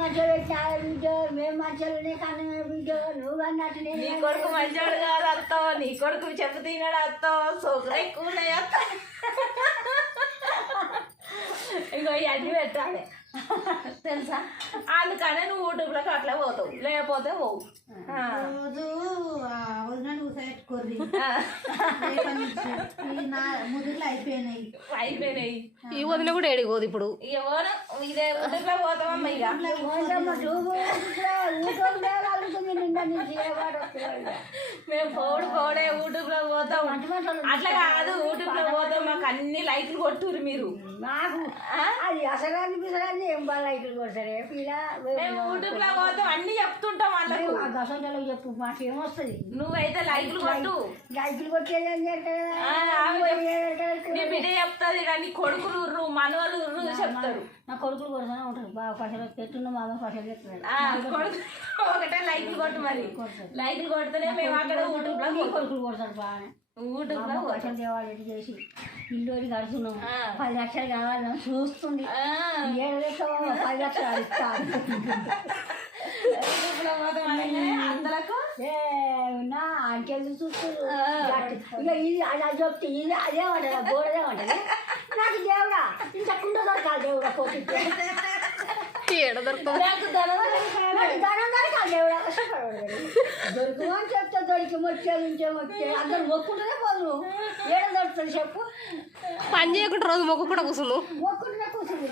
మంచిగా పెట్టిన బిడ్డ మేము మంచిగానే కానీ బిడ్డ నువ్వు అన్నట్టు నీ కొడుకు మంచోడు కాదు అత్తావు, నీ కొడుకు చెప్పు తిన్నాడు అత్తావు, సోకులు ఎక్కువ ఉన్నాయి అత్తావు. ఇంకో ఇవన్నీ పెట్టాలి తెలుసా, అందుకనే నువ్వు యూట్యూబ్లోకి అట్లా పోతావు, లేకపోతే పోవు. రోజు కొర్రి ముదురులు అయిపోయినాయి. ఈ వదిన కూడా ఏడికి పోదు ఇప్పుడు. ఎవరు ఇదే యూట్యూబ్లో పోతామమ్మా. ఇక మేము పోడే యూట్యూబ్లో పోతాం. అట్లా కాదు, యూట్యూబ్లో పోతాం, మాకు అన్ని లైక్లు కొట్టురు మీరు. నాకు అది అసలు అనిపిసరాన్ని ఏం బాగా లైట్లు కొడతారే పిల్ల. మేము యూట్యూబ్లో పోతాం, అన్ని చెప్తుంటాం వాళ్ళకు. గసంలో చెప్పు మాకు ఏమొస్తుంది. నువ్వైతే లైక్లు కొట్టు. లైట్లు కొట్టేది అని నీ బిడ్డ చెప్తుంది కానీ కొడుకులు మనవలు చెప్తారు. నా కొడుకులు కొడుతూనే ఉంటారు బాగా పైసలు పెట్టున్న మా అమ్మ పైసలు చెప్తారు. కొడుకు ఒకటే లైక్లు కొట్టు, మరి లైక్లు కొడితేనే మేము అక్కడ యూట్యూబ్లో కొడుకులు కొడతారు బాగా. యూట్యూబ్లో పైసలు తేవాలి ఎటు చేసి ఇల్లు కడుతున్నాం. 10 లక్షలు కావాలని చూస్తుంది. 7 లక్షలు 10 లక్షలు ఇస్తాను. అందరకు నా అంకెలు చూస్తున్నారు. ఇక ఇది అలా చెప్తే ఇది అదే ఉంటుంది, బోర్డదే ఉంటుంది. నాకు దేవుడా ఇంతకుండా దొరకాలి, దేవుడా పోటీ ఏడ దొరుకుతుంది. ధనం దొరకాలి, దేవుడా దొరుకు అని చెప్తే దొరికి వచ్చే అందరు మొక్కుంటూనే పోదు. ఏడ దొరుకుతుంది చెప్పు. పని చేయకుండా రోజు మొక్కు కూడా కూర్చుండు. మొక్కుంటూనే కూర్చుంది.